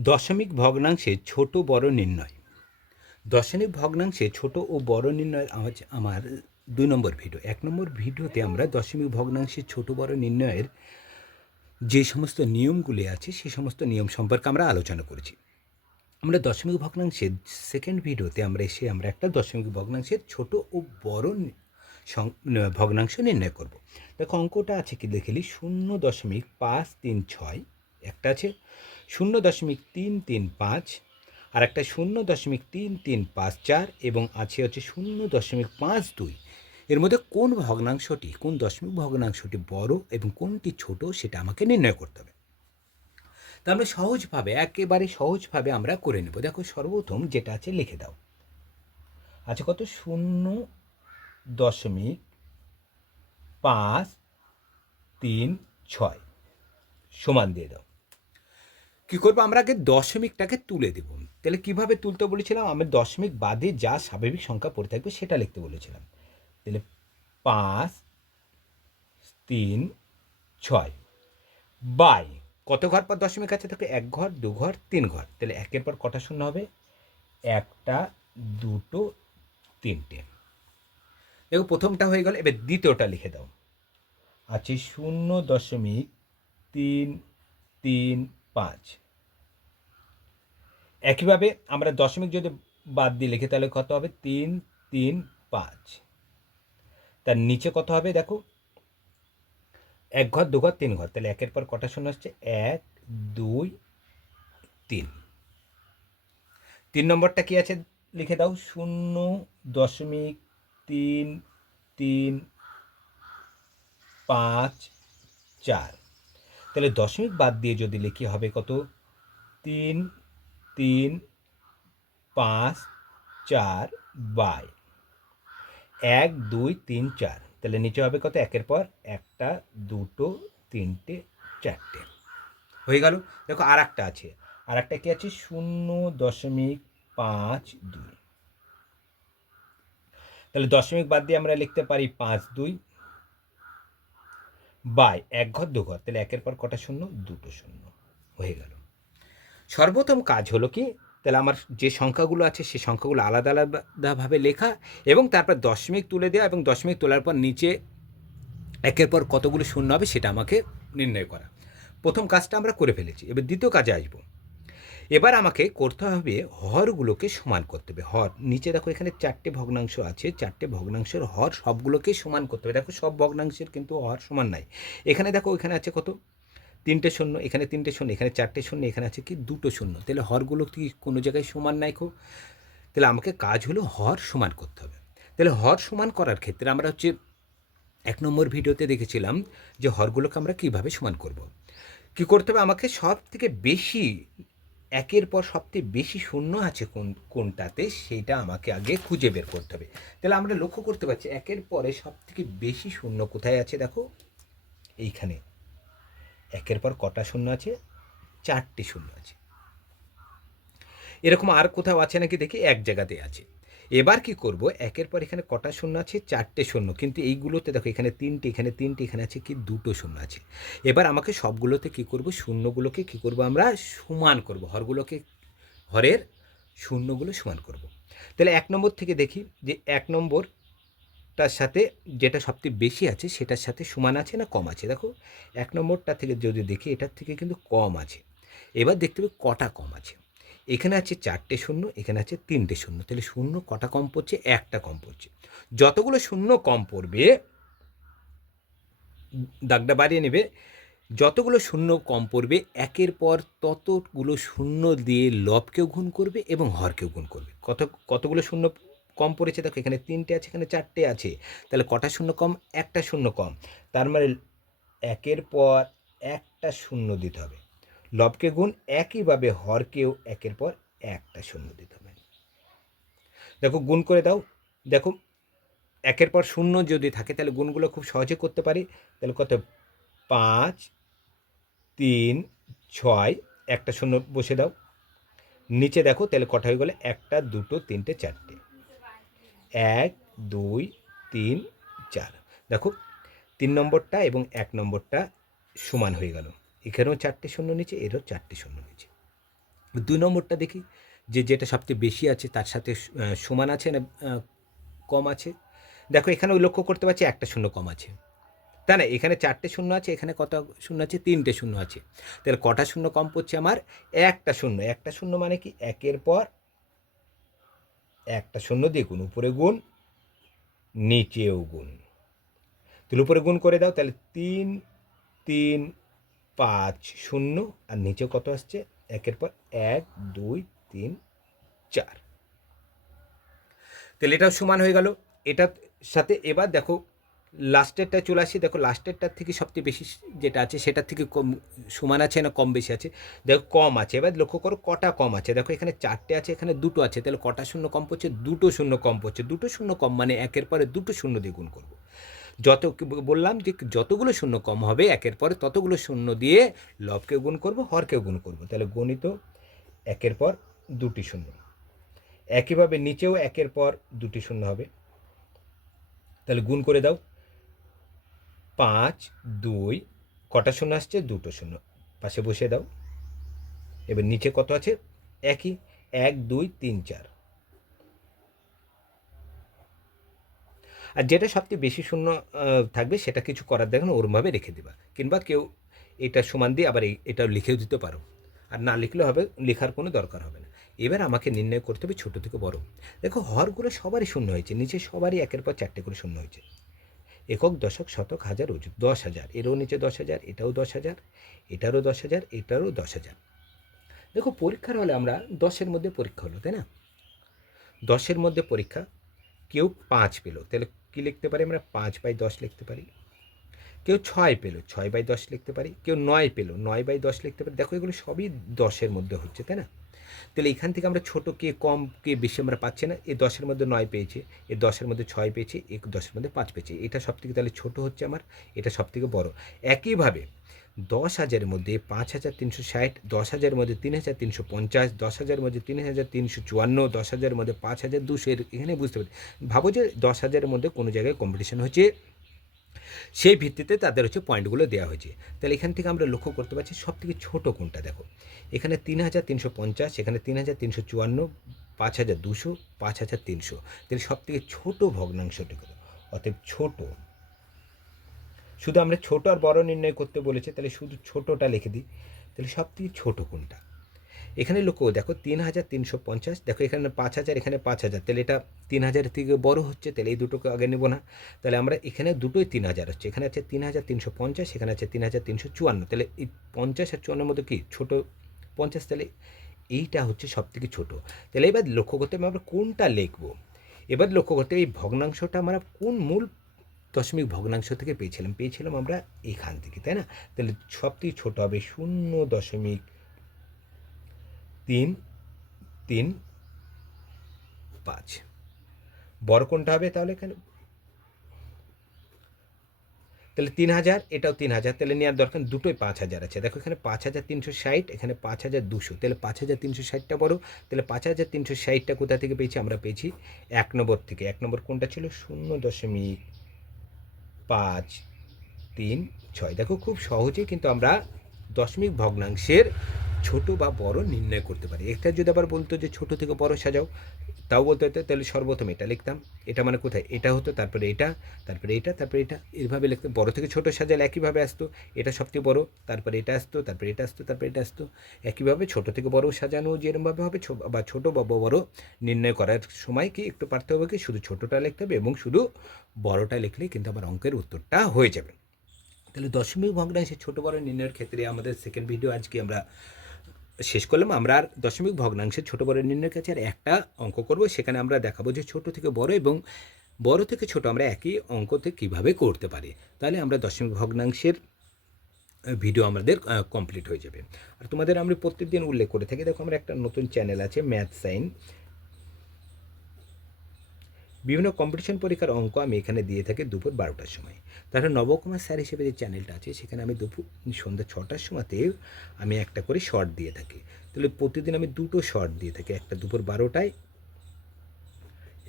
দশমিক ভগ্নাংশে ছোট বড় নির্ণয়। দশমিক ভগ্নাংশে ছোট ও বড় নির্ণয় আজ আমার দুই নম্বর ভিডিও। এক নম্বর ভিডিওতে আমরা দশমিক ভগ্নাংশে ছোট বড় নির্ণয়ের যে সমস্ত নিয়মগুলি আছে সেই সমস্ত নিয়ম সম্পর্কে আমরা আলোচনা করেছি। আমরা দশমিক ভগ্নাংশের সেকেন্ড ভিডিওতে আমরা এসে আমরা একটা দশমিক ভগ্নাংশের ছোট ও বড় সং- ভগ্নাংশ নির্ণয় করব। দেখো অঙ্কটা আছে কি দেখেলি শূন্য দশমিক পাঁচ তিন ছয়, একটা আছে। শূন্য দশমিক তিন তিন পাঁচ আর একটা শূন্য দশমিক তিন তিন পাঁচ চার এবং আছে হচ্ছে শূন্য দশমিক পাঁচ দুই। এর মধ্যে কোন ভগ্নাংশটি, কোন দশমিক ভগ্নাংশটি বড় এবং কোনটি ছোট সেটা আমাকে নির্ণয় করতে হবে। তা আমরা সহজভাবে, একেবারে সহজভাবে আমরা করে নেব। দেখো সর্বপ্রথম যেটা আছে লিখে দাও। আচ্ছা কত? শূন্য দশমিক পাঁচ তিন ছয়। সমান দিয়ে দাও। কী করব? আমরা আগে দশমিকটাকে তুলে দেব। তাহলে কীভাবে তুলতে বলেছিলাম? আমি দশমিক বাদে যা স্বাভাবিক সংখ্যা পড়ে থাকবে সেটা লিখতে বলেছিলাম। তাহলে পাঁচ, তিন, ছয়। বাই। কত ঘর পর দশমিক আছে? থাকে এক ঘর, দু ঘর, তিন ঘর। তাহলে একের পর কটা শূন্য হবে? একটা, দুটো, তিনটে। দেখো, প্রথমটা হয়ে গেল, এবার দ্বিতীয়টা লিখে দাও। আছে শূন্য দশমিক তিন তিন, পাঁচ। একইভাবে আমরা দশমিক যদি বাদ দিয়ে লিখি, তাহলে কত হবে? তিন তিন, পাঁচ। তার নিচে কত হবে দেখো? এক ঘর, দু ঘর, তিন ঘর। তাহলে একের পর কটা শূন্য আসছে? এক, দুই, তিন। তিন নম্বরটা কি আছে? লিখে দাও। শূন্য, দশমিক, তিন তিন, পাঁচ, চার। তাহলে দশমিক বাদ দিয়ে যদি লিখি, হবে কত? তিন তিন, পাঁচ, চার, বাই। এক, দুই, তিন, চার। তাহলে নিচে হবে কত? একের পর একটা, দুটো, তিনটে, চারটে। হয়ে গেল? দেখো আর একটা আছে। আর একটা কি আছে? শূন্য দশমিক পাঁচ দুই। তাহলে দশমিক বাদ দিয়ে আমরা লিখতে পারি পাঁচ, দুই, বাই। এক ঘর, দু ঘর। তাহলে একের পর কটা শূন্য? দুটো শূন্য। হয়ে গেল। সর্বপ্রথম কাজ হলো কি? তাহলে আমার যে সংখ্যাগুলো আছে সেই সংখ্যাগুলো আলাদা, আলাদাভাবে লেখা এবং তারপর দশমিক তুলে দেওয়া এবং দশমিক তোলার পর নিচে একের পর কতগুলো শূন্য হবে সেটা আমাকে নির্ণয় করা। প্রথম কাজটা আমরা করে ফেলেছি। এবার দ্বিতীয় কাজে আসব। এবার আমাকে করতে হবে হরগুলোকে সমান করতে হবে। হর, নিচে দেখো এখানে চারটে ভগ্নাংশ আছে। চারটে ভগ্নাংশের হর সবগুলোকে সমান করতে হবে। দেখো সব ভগ্নাংশের কিন্তু হর সমান নাই। এখানে দেখো, এখানে আছে কত? তিনটে শূন্য, এখানে তিনটে শূন্য, এখানে চারটে শূন্য, এখানে আছে কি দুটো শূন্য। তাহলে হরগুলো কি কোনো জায়গায় সমান নাই খো তাহলে আমাকে কাজ হলো হর সমান করতে হবে। তাহলে হর সমান করার ক্ষেত্রে আমরা হচ্ছে এক নম্বর ভিডিওতে দেখেছিলাম যে হরগুলোকে আমরা কীভাবে সমান করব। কি করতে হবে? আমাকে সব থেকে বেশি, একের পর সবথেকে বেশি শূন্য আছে কোন, কোনটাতে সেটা আমাকে আগে খুঁজে বের করতে হবে। তাহলে আমরা লক্ষ্য করতে পারছি একের পরে সব থেকে বেশি শূন্য কোথায় আছে দেখো? এইখানে। একের পর কটা শূন্য আছে? চারটি শূন্য আছে। এরকম আর কোথাও আছে নাকি দেখি? এক জায়গাতে আছে। এবার কি করব? একের পর এখানে কটা শূন্য আছে? চারটে শূন্য। কিন্তু এইগুলোতে দেখো, এখানে তিনটে এখানে তিনটে, এখানে আছে কি? দুটো শূন্য আছে। এবার আমাকে সবগুলোতে কি করব? শূন্যগুলোকে কি করব আমরা? সমান করব। হরগুলোকে, হরের শূন্যগুলো সমান করব। তাহলে এক নম্বর থেকে দেখি যে এক নম্বরটার সাথে যেটা সবচেয়ে বেশি আছে সেটার সাথে সমান আছে না কম আছে? দেখো, এক নম্বরটা থেকে যদি দেখি এটার থেকে কিন্তু কম আছে। এবার দেখতে হবে কটা কম আছে। এখানে আছে চারটে শূন্য, এখানে আছে তিনটে শূন্য। তাহলে শূন্য কটা কম পড়ছে? একটা কম পড়ছে। যতগুলো শূন্য কম পড়বে, দাগটা বাড়িয়ে নেবে, যতগুলো শূন্য কম পড়বে, একের পর ততগুলো শূন্য দিয়ে লবকেও গুণ করবে এবং হরকেও গুণ করবে। কত, কতগুলো শূন্য কম পড়েছে, দেখো এখানে তিনটে আছে, এখানে চারটে আছে। তাহলে কটা শূন্য কম? একটা শূন্য কম। তার মানে একের পর একটা শূন্য দিতে হবে। লবকে গুণ একইভাবে হরকেও একের পর একটা শূন্য দিতে হবে। দেখো, গুণ করে দাও। দেখো, একের পর শূন্য যদি থাকে, তাহলে গুণগুলো খুব সহজে করতে পারি। তাহলে কত? পাঁচ, তিন, ছয়, একটা শূন্য বসে দাও। নিচে দেখো, তাহলে কটা হয়ে গেলে? একটা, দুটো, তিনটে, চারটে। এক, দুই, তিন, চার। দেখো, তিন নম্বরটা এবং এক নম্বরটা সমান হয়ে গেল। এখানেও চারটে শূন্য নিচে এরও চারটে শূন্য নিচে দুই নম্বরটা দেখি, যে যেটা সবচেয়ে বেশি আছে, তার সাথে সমান আছে না কম আছে? দেখো, এখানেও লক্ষ্য করতে পারছি, একটা শূন্য কম আছে। তাই না? এখানে চারটে শূন্য আছে, এখানে কত শূন্য আছে, তিনটে শূন্য আছে। তাহলে কটা শূন্য কম পড়ছে আমার? একটা শূন্য। একটা শূন্য মানে কি? একের পর একটা শূন্য দিয়ে গুণ, উপরে গুণ, নিচেও গুণ। তাহলে উপরে গুণ করে দাও, তাহলে তিন তিন, পাঁচ, শূন্য, আর নিচে কত আসছে? একের পর এক, দুই, তিন, চার। তাহলে এটাও সমান হয়ে গেল। এটার সাথে এবার দেখো লাস্টেরটা চলে আসি। দেখো লাস্টেরটার থেকে সবচেয়ে বেশি যেটা আছে, সেটার থেকে কম, সমান আছে না কম বেশি আছে? দেখো, কম আছে। এবার লক্ষ্য করো, কটা কম আছে? দেখো, এখানে চারটে আছে, এখানে দুটো আছে। তাহলে কটা শূন্য কম পড়ছে? দুটো শূন্য কম পড়ছে। দুটো শূন্য কম মানে একের পরে দুটো শূন্য দিয়ে গুণ করব। যত বললাম যে যতগুলো শূন্য কম হবে, একের পরে ততগুলো শূন্য দিয়ে লবকে গুণ করব, হরকে গুণ করব। তাহলে গণিত একের পর দুটি শূন্য। একইভাবে নিচেও একের পর দুটি শূন্য হবে। তাহলে গুণ করে দাও। পাঁচ, দুই, কটা শূন্য আসছে? দুটো শূন্য। পাশে বসে দাও। এবার নিচে কত আছে? একই। এক, দুই, তিন, চার। আর যেটা সবচেয়ে বেশি শূন্য থাকবে সেটা কিছু করার দেখেন ওরমভাবে রেখে দেবা। কিংবা কেউ এটা সমান দিয়ে আবার এটাও লিখেও দিতে পারো। আর না লিখলে হবে, লেখার কোনো দরকার হবে না। এবার আমাকে নির্ণয় করতে হবে ছোটো থেকে বড়। দেখো হরগুলো সবারই শূন্য হয়েছে। নিচে সবারই একের পর চারটে করে শূন্য হয়েছে। একক দশক শতক হাজার অযুত দশ হাজার। এরও নিচে দশ হাজার, এটাও দশ হাজার, এটারও দশ হাজার, এটারও দশ হাজার। দেখো, পরীক্ষার হলে আমরা দশের মধ্যে পরীক্ষা হলো, তাই না? দশের মধ্যে পরীক্ষা, কেউ পাঁচ পেল। তাহলে কী লিখতে পারি আমরা? পাঁচ বাই দশ লিখতে পারি। কেউ ছয় পেল, ছয় বাই দশ লিখতে পারি। কেউ নয় পেল, নয় বাই দশ লিখতে পারি। দেখো, এগুলো সবই দশের মধ্যে হচ্ছে, তাই না? তাহলে এখান থেকে আমরা ছোটো কে, কম কে বেশি আমরা পাচ্ছি না, এ দশের মধ্যে নয় পেয়েছে, এ দশের মধ্যে ছয় পেয়েছে এই দশের মধ্যে পাঁচ পেয়েছে। এটা সব থেকে তাহলে ছোটো হচ্ছে আমার, এটা সব থেকে বড়ো। একইভাবে দশ হাজারের মধ্যে পাঁচ হাজার তিনশো ষাট, দশ হাজারের মধ্যে তিন হাজার তিনশো পঞ্চাশ, দশ হাজারের মধ্যে তিন হাজার তিনশো চুয়ান্ন, দশ হাজারের মধ্যে পাঁচ হাজার দুশো এখানে বুঝতে পারি। ভাবো যে দশ হাজারের মধ্যে কোনো জায়গায় কম্পিটিশন হচ্ছে। সেই ভিত্তিতে তাদের হচ্ছে পয়েন্টগুলো দেওয়া হয়েছে। তাহলে এখান থেকে আমরা লক্ষ্য করতে পারছি সব থেকে ছোটো কোনটা দেখো। এখানে তিন হাজার তিনশো পঞ্চাশ, এখানে তিন হাজার তিনশো চুয়ান্ন, পাঁচ হাজার দুশো, পাঁচ হাজার তিনশো। তাহলে সব থেকে ছোটো ভগ্নাংশটি কত? অতএব ছোটো। শুধু আমরা ছোট আর বড় নির্ণয় করতে বলেছে, তাহলে শুধু ছোটোটা লিখে দিই। তাহলে সব থেকে ছোটো কোনটা? এখানে লক্ষ্য দেখো তিন হাজার তিনশো পঞ্চাশ, দেখো এখানে পাঁচ হাজার, এখানে পাঁচ হাজার, তাহলে এটা তিন হাজার থেকে বড় হচ্ছে, তাহলে এই দুটোকে আগে নেব না। তাহলে আমরা এখানে দুটোই তিন হাজার হচ্ছে, এখানে আছে তিন হাজার তিনশো পঞ্চাশ, এখানে আছে তিন হাজার তিনশো চুয়ান্ন, তাহলে এই পঞ্চাশ আর চুয়ান্নের মধ্যে কি? ছোটো পঞ্চাশ, তাহলে এইটা হচ্ছে সব থেকে ছোটো। তাহলে এবার লক্ষ্য করতে হবে আমরা কোনটা লিখব। এবার লক্ষ্য করতে এই ভগ্নাংশটা আমরা কোন মূল দশমিক ভগ্নাংশ থেকে পেয়েছিলাম? পেয়েছিলাম আমরা এখান থেকে, তাই না? তাহলে সব থেকে ছোটো হবে শূন্য দশমিক তিন তিন, পাঁচ। বড় কোনটা হবে তাহলে এখানে? তাহলে তিন হাজার, এটাও তিন হাজার। তাহলে নেওয়ার দরকার দুটোই পাঁচ হাজার আছে। দেখো এখানে পাঁচ হাজার তিনশো ষাট, এখানে পাঁচ হাজার দুশো। তাহলে পাঁচ হাজার তিনশো ষাটটা বড়, তাহলে পাঁচ হাজার তিনশো ষাটটা কোথা থেকে পেয়েছি আমরা পেয়েছি? এক নম্বর থেকে। এক নম্বর কোনটা ছিল? শূন্য দশমিক পাঁচ, তিন, ছয়। দেখো খুব সহজেই কিন্তু আমরা দশমিক ভগ্নাংশের ছোট বা বড় নির্ণয় করতে পারি। এটা যদি আবার বলতো যে ছোট থেকে বড় সাজাও, তাও বলতে হতো, তাহলে সর্বপ্রথম এটা লিখতাম। এটা মানে কোথায়? এটা হতো, তারপরে এটা তারপরে এটা তারপরে এটা। এইভাবে লিখতাম। বড় থেকে ছোট সাজালে একইভাবে আসতো। এটা সবথেকে বড়, তারপরে এটা আসতো, তারপরে এটা আসতো, তারপরে এটা আসতো। একইভাবে ছোট থেকে বড় সাজানো যেরকমভাবে হবে বা ছোট বা বড় নির্ণয় করার সময় কি একটু পারতে হবে কি? শুধু ছোটোটা লিখতে হবে এবং শুধু বড়টা লিখলেই কিন্তু আমার অঙ্কের উত্তরটা হয়ে যাবে। তাহলে দশমিক ভগ্নাংশে ছোট বড় নির্ণয়ের ক্ষেত্রে আমাদের সেকেন্ড ভিডিও আজকে আমরা শেষ করলাম। আমরা আর দশমিক ভগ্নাংশের ছোটো বড় নির্ণয়ের কাছে আর একটা অঙ্ক করব। সেখানে আমরা দেখাবো যে ছোট থেকে বড় এবং বড় থেকে ছোট আমরা একই অঙ্কতে কীভাবে করতে পারি। তাহলে আমরা দশমিক ভগ্নাংশের ভিডিও আমাদের কমপ্লিট হয়ে যাবে। আর তোমাদের আমরা প্রত্যেক দিন উল্লেখ করে থাকি। দেখো, আমার একটা নতুন চ্যানেল আছে ম্যাথ সাইন বিভিন্ন কম্পিটিশন পরীক্ষার অঙ্ক আমি এখানে দিয়ে থাকি দুপুর বারোটার সময়। তাছাড়া নবকুমার স্যার হিসেবে যে চ্যানেলটা আছে, সেখানে আমি দুপুর, সন্ধ্যা ছটার সময়তে আমি একটা করে শর্ট দিয়ে থাকি। তাহলে প্রতিদিন আমি দুটো শর্ট দিয়ে থাকি, একটা দুপুর বারোটায়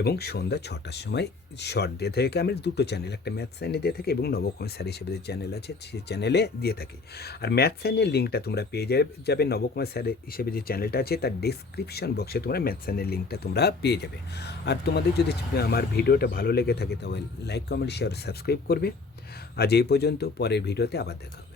এবং সন্ধ্যা ছটার সময় শর্ট দিয়ে থাকে। আমি দুটো চ্যানেল একটা ম্যাথ সাইনে দিয়ে থাকি এবং নবকুমার স্যার হিসেবে যে চ্যানেল আছে, সেই চ্যানেলে দিয়ে থাকি। আর ম্যাথ সাইনের লিঙ্কটা তোমরা পেয়ে যাবে নবকুমার স্যার হিসেবে যে চ্যানেলটা আছে, তার ডিসক্রিপশন বক্সে তোমরা ম্যাথ সাইনের লিঙ্কটা তোমরা পেয়ে যাবে। আর তোমাদের যদি আমার ভিডিওটা ভালো লেগে থাকে, তাহলে লাইক কমেন্ট শেয়ার সাবস্ক্রাইব করবে। আজ এই পর্যন্ত, পরের ভিডিওতে আবার দেখা হবে।